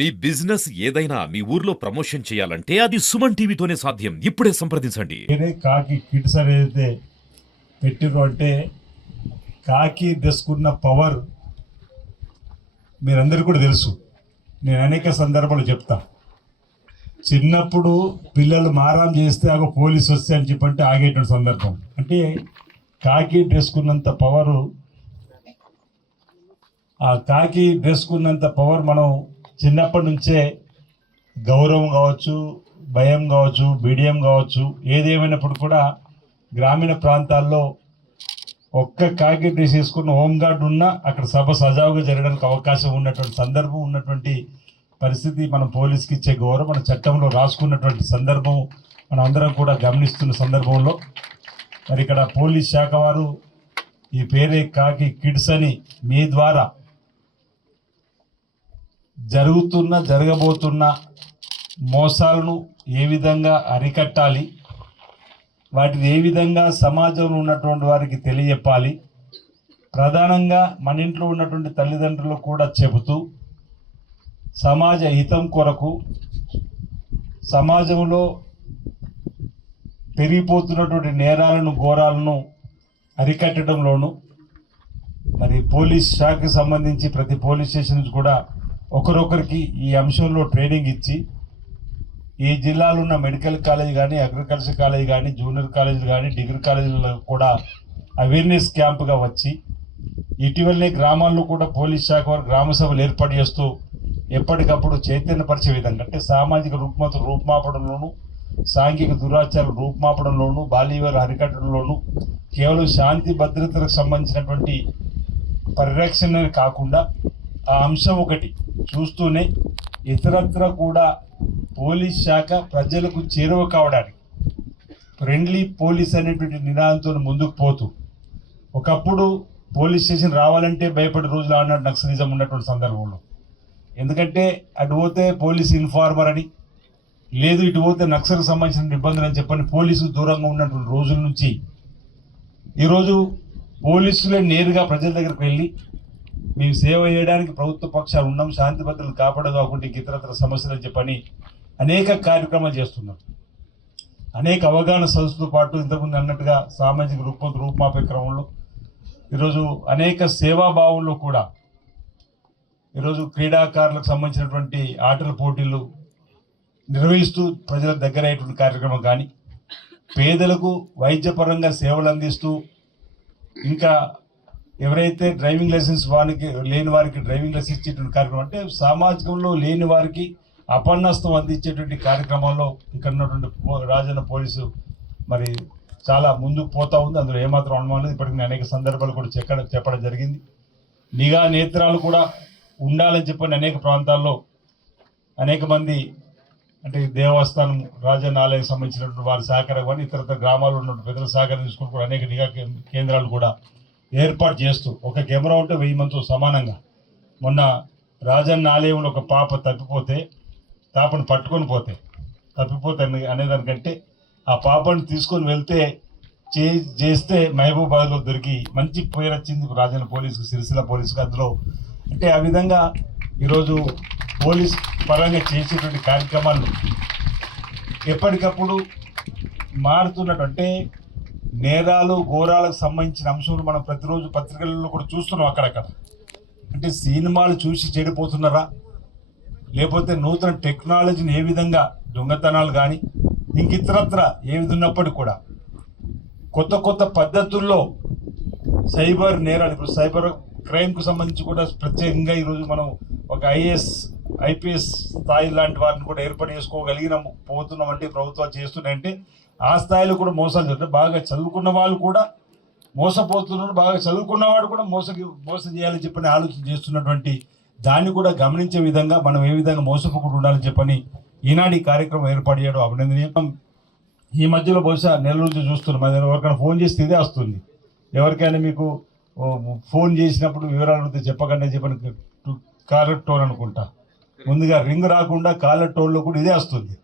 మీ business ఏదైనా మీ ఊర్లో promotion చేయాలంటే అది సుమన్ టీవీతోనే సాధ్యం. ఇప్పుడే సంప్రదించండి. వేరే కాకి కిట్స్ ఏదైతే పెట్టిరు అంటే కాకి తెసుకున్న పవర్ మీరందరికీ కూడా తెలుసు. నేను అనేక సందర్భాలు చెప్తా. చిన్నప్పుడు పిల్లలు మారాం చేస్తే ఆగో పోలీసు వస్తే అని చెప్పంటే ఆగేటువంటి సందర్భం. అంటే కాకి డ్రెస్కున్నంత పవరు ఆ కాకి డ్రెస్కున్నంత పవర్ మనం చిన్నప్పటి నుంచే గౌరవం కావచ్చు భయం కావచ్చు బీడియం కావచ్చు ఏదేమైనప్పుడు కూడా గ్రామీణ ప్రాంతాల్లో ఒక్క కాకి డ్రెస్ వేసుకున్న హోంగార్డ్ ఉన్నా అక్కడ సభ సజావుగా జరగడానికి అవకాశం ఉన్నటువంటి సందర్భం ఉన్నటువంటి పరిస్థితి మనం పోలీస్కి ఇచ్చే గౌరవం మన చట్టంలో రాసుకున్నటువంటి సందర్భం మనం అందరం కూడా గమనిస్తున్న సందర్భంలో. మరి ఇక్కడ పోలీస్ శాఖ వారు ఈ పేరే కాకి కిడ్స్ అని మీ ద్వారా జరుగుతున్న జరగబోతున్న మోసాలను ఏ విధంగా అరికట్టాలి వాటిని ఏ విధంగా సమాజంలో ఉన్నటువంటి వారికి తెలియజెప్పాలి ప్రధానంగా మన ఇంట్లో ఉన్నటువంటి తల్లిదండ్రులు కూడా చెబుతూ సమాజ హితం కొరకు సమాజంలో పెరిగిపోతున్నటువంటి నేరాలను ఘోరాలను అరికట్టడంలోనూ మరి పోలీస్ శాఖకు సంబంధించి ప్రతి పోలీస్ స్టేషన్ కూడా ఒకరొకరికి ఈ అంశంలో ట్రైనింగ్ ఇచ్చి ఈ జిల్లాలో ఉన్న మెడికల్ కాలేజ్ కానీ అగ్రికల్చర్ కాలేజ్ కానీ జూనియర్ కాలేజీలు కానీ డిగ్రీ కాలేజీలో కూడా అవేర్నెస్ క్యాంప్గా వచ్చి ఇటీవలనే గ్రామాల్లో కూడా పోలీస్ శాఖ వారు గ్రామ సభలు ఏర్పాటు చేస్తూ ఎప్పటికప్పుడు చైతన్యపరిచే విధంగా అంటే సామాజిక రుగ్మత రూపుమాపడంలోనూ సాంఘిక దురాచారం రూపుమాపడంలోనూ బాలీవారు అరికట్టడంలోనూ కేవలం శాంతి భద్రతలకు సంబంధించినటువంటి పరిరక్షణ కాకుండా ఆ అంశం ఒకటి. చూస్తూనే ఇతరత్ర కూడా పోలీస్ శాఖ ప్రజలకు చేరువ కావడానికి ఫ్రెండ్లీ పోలీస్ అనేటువంటి నినాదంతో ముందుకు పోతూ ఒకప్పుడు పోలీస్ స్టేషన్ రావాలంటే భయపడే రోజులు అన్నట్టు నక్సలిజం ఉన్నటువంటి సందర్భంలో. ఎందుకంటే అటు పోతే పోలీస్ ఇన్ఫార్మర్ అని లేదు ఇటు పోతే నక్సల్కి సంబంధించిన ఇబ్బందులు అని చెప్పని పోలీసులు దూరంగా ఉన్నటువంటి రోజుల నుంచి ఈరోజు పోలీసులే నేరుగా ప్రజల దగ్గరికి వెళ్ళి మేము సేవ చేయడానికి ప్రభుత్వ పక్షాలు ఉన్నాం శాంతి భద్రతలు కాపాడ కాకుండా ఇంక ఇతరత్ర సమస్యలు చెప్పని అనేక కార్యక్రమాలు చేస్తున్నారు. అనేక అవగాహన సంస్థతో పాటు ఇంతకుముందు అన్నట్టుగా సామాజిక రూపం రూపమాపే క్రమంలో ఈరోజు అనేక సేవాభావంలో కూడా ఈరోజు క్రీడాకారులకు సంబంధించినటువంటి ఆటల పోటీలు నిర్వహిస్తూ ప్రజల దగ్గర అయ్యేటువంటి కార్యక్రమం కానీ పేదలకు వైద్యపరంగా సేవలు అందిస్తూ ఇంకా ఎవరైతే డ్రైవింగ్ లైసెన్స్ వారికి లేని వారికి డ్రైవింగ్ లైసెన్స్ ఇచ్చేటువంటి కార్యక్రమం అంటే సామాజికంలో లేని వారికి అపన్నస్తం అందించేటువంటి కార్యక్రమాల్లో ఇక్కడ ఉన్నటువంటి పో- రాజన్న పోలీసు మరి చాలా ముందుకు పోతా ఉంది. అందులో ఏమాత్రం అనుమానం లేదు. ఇప్పటికీ అనేక సందర్భాలు కూడా చెక్కడ చెప్పడం జరిగింది. నిఘా నేత్రాలు కూడా ఉండాలని చెప్పని అనేక ప్రాంతాల్లో అనేక మంది అంటే దేవస్థానం రాజన్న ఆలయానికి సంబంధించినటువంటి వారి సహకారం కానీ ఇతర గ్రామాల్లో ఉన్నటువంటి పెద్దల సహకారం తీసుకుని కూడా అనేక నిఘా కేంద్రాలు కూడా ఏర్పాటు చేస్తూ ఒక కెమెరా ఉంటే వెయ్యి మందితో సమానంగా. మొన్న రాజన్న ఆలయంలో ఒక పాప తప్పిపోతే పాపను పట్టుకొని పోతే తప్పిపోతే అనేదానికంటే ఆ పాపను తీసుకొని వెళ్తే చే చేస్తే మహబూబాద్లో దొరికి మంచి పేరు వచ్చింది రాజన్న పోలీసుకు సిరిసిల్ల పోలీసుకు అందులో. అంటే ఆ విధంగా ఈరోజు పోలీస్ పరంగా చేసేటువంటి కార్యక్రమాలు ఎప్పటికప్పుడు మారుతున్నట్టు అంటే నేరాలు ఘోరాలకు సంబంధించిన అంశాలు మనం ప్రతిరోజు పత్రికలలో కూడా చూస్తున్నాం అక్కడక్కడ. అంటే సినిమాలు చూసి చెడిపోతున్నారా? లేకపోతే నూతన టెక్నాలజీని ఏ విధంగా దొంగతనాలు కానీ ఇంక ఇతరత్ర ఏ ఉన్నప్పటికీ కూడా కొత్త కొత్త పద్ధతుల్లో సైబర్ నేరాలు ఇప్పుడు సైబర్ క్రైమ్కు సంబంధించి కూడా ప్రత్యేకంగా ఈరోజు మనం ఒక ఐఏఎస్ ఐపీఎస్ స్థాయి లాంటి వారిని కూడా ఏర్పాటు చేసుకోగలిగిన పోతున్నాం అంటే ప్రభుత్వాలు చేస్తున్నాయంటే ఆ స్థాయిలో కూడా మోసాలు జరుగుతాయి. బాగా చదువుకున్న వాళ్ళు కూడా మోసపోతున్నారు. బాగా చదువుకున్నవాడు కూడా మోస మోసం చేయాలని చెప్పని ఆలోచన చేస్తున్నటువంటి దాన్ని కూడా గమనించే విధంగా మనం ఏ విధంగా మోసపోకుండా ఉండాలని చెప్పని ఈనాడు ఈ కార్యక్రమం ఏర్పాటు చేయడం అభినందనీయం. ఈ మధ్యలో బహుశా నెల నుంచి చూస్తున్నాం. మన ఎవరికైనా ఫోన్ చేస్తే ఇదే వస్తుంది. ఎవరికైనా మీకు ఫోన్ చేసినప్పుడు వివరాలు చెప్పకుండా చెప్పకండి చెప్పని కాలర్ టోన్ అనుకుంటా. ముందుగా రింగ్ రాకుండా కాలర్ టోన్లో కూడా ఇదే వస్తుంది.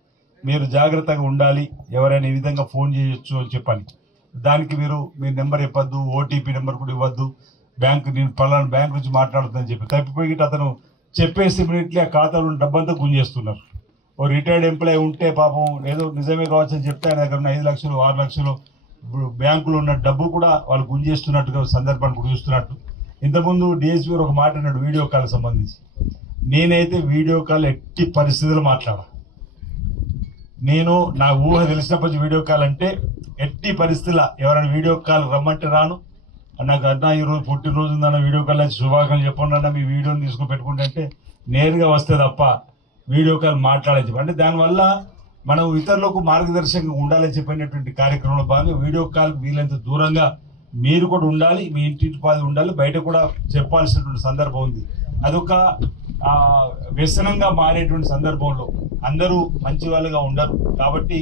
మీరు జాగ్రత్తగా ఉండాలి. ఎవరైనా ఈ విధంగా ఫోన్ చేయొచ్చు అని చెప్పని. దానికి మీరు మీ నెంబర్ ఇవ్వద్దు ఓటీపీ నెంబర్ కూడా ఇవ్వద్దు. బ్యాంక్ నేను పలానా బ్యాంక్ నుంచి మాట్లాడుతుందని చెప్పి. తప్పిపోయి అతను చెప్పేసి ఇమీడియట్లీ ఆ ఖాతాలో ఉన్న డబ్బంతా గుంజేస్తున్నారు. ఓ రిటైర్డ్ ఎంప్లాయీ ఉంటే పాపం ఏదో నిజమే కావచ్చు అని చెప్తే ఆయన దగ్గర ఉన్న ఐదు లక్షలు ఆరు లక్షలు ఇప్పుడు బ్యాంకులో ఉన్న డబ్బు కూడా వాళ్ళు గుంజేస్తున్నట్టుగా సందర్భాన్ని కూడా చూస్తున్నట్టు. ఇంతకుముందు డిఎస్పీ ఒక మాట అన్నాడు వీడియో కాల్ సంబంధించి. నేనైతే వీడియో కాల్ ఎట్టి పరిస్థితుల్లో మాట్లాడా నేను నా ఊహ తెలిసినప్పటి నుంచి వీడియో కాల్ అంటే ఎట్టి పరిస్థితుల్లో ఎవరైనా వీడియో కాల్ రమ్మంటే రాను. నాకు అన్న ఈ రోజు పుట్టినరోజు ఉందన్న వీడియో కాల్ వచ్చి శుభాకాంక్షలు చెప్పండి అన్న మీ వీడియోని తీసుకుని పెట్టుకుంటే అంటే నేరుగా వస్తే తప్ప వీడియో కాల్ మాట్లాడని చెప్పి. అంటే దానివల్ల మనం ఇతరులకు మార్గదర్శకంగా ఉండాలని చెప్పినటువంటి కార్యక్రమంలో భాగంగా వీడియో కాల్ వీలంత దూరంగా మీరు కూడా ఉండాలి మీ ఇంటి పాది ఉండాలి బయట కూడా చెప్పాల్సినటువంటి సందర్భం ఉంది. అదొక వ్యసనంగా మారేటువంటి సందర్భంలో అందరూ మంచి వాళ్ళుగా ఉండరు. కాబట్టి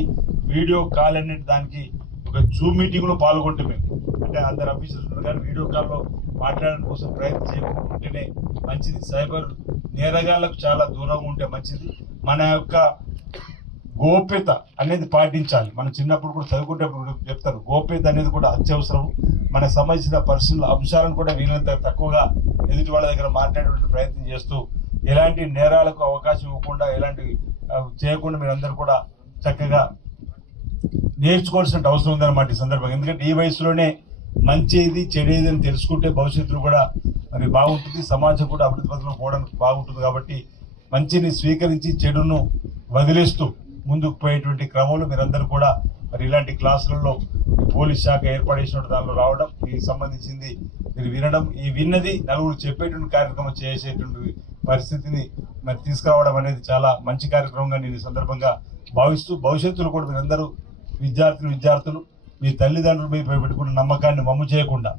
వీడియో కాల్ అనేది దానికి ఒక జూమ్ మీటింగ్లో పాల్గొంటే మేము. అంటే అందరు ఆఫీసర్స్ ఉన్నారు కానీ వీడియో కాల్లో మాట్లాడడం కోసం ప్రయత్నం చేయకుండా ఉంటేనే మంచిది. సైబర్ నేరగాళ్ళకు చాలా దూరంగా ఉంటే మంచిది. మన యొక్క గోప్యత అనేది పాటించాలి. మనం చిన్నప్పుడు కూడా చదువుకుంటే చెప్తారు గోప్యత అనేది కూడా అత్యవసరం. మనకు సంబంధించిన పర్సనల్ అంశాలను కూడా వీలైనంత తక్కువగా ఎదుటి వాళ్ళ దగ్గర మాట్లాడేటువంటి ప్రయత్నం చేస్తూ ఎలాంటి నేరాలకు అవకాశం ఇవ్వకుండా ఎలాంటి చేయకుండా మీరందరూ కూడా చక్కగా నేర్చుకోవాల్సిన అవసరం ఉందన్నమాట ఈ సందర్భంగా. ఎందుకంటే ఈ వయసులోనే మంచిది చెడేది అని తెలుసుకుంటే భవిష్యత్తులో కూడా మరి బాగుంటుంది సమాజం కూడా అభివృద్ధి పథంలో పోవడానికి బాగుంటుంది కాబట్టి మంచిని స్వీకరించి చెడును వదిలేస్తూ ముందుకు పోయేటువంటి క్రమంలో మీరందరూ కూడా మరి ఇలాంటి క్లాసులలో పోలీస్ శాఖ ఏర్పాటు దానిలో రావడం దీనికి సంబంధించింది మీరు వినడం. ఈ విన్నది నలుగురు చెప్పేటువంటి కార్యక్రమం చేసేటువంటి పరిస్థితిని మరి తీసుకురావడం అనేది చాలా మంచి కార్యక్రమంగా నేను ఈ సందర్భంగా భావిస్తూ భవిష్యత్తులో కూడా మీరందరూ విద్యార్థులు విద్యార్థులు మీ తల్లిదండ్రులు మీ పెట్టుకున్న నమ్మకాన్ని మమ్ము చేయకుండా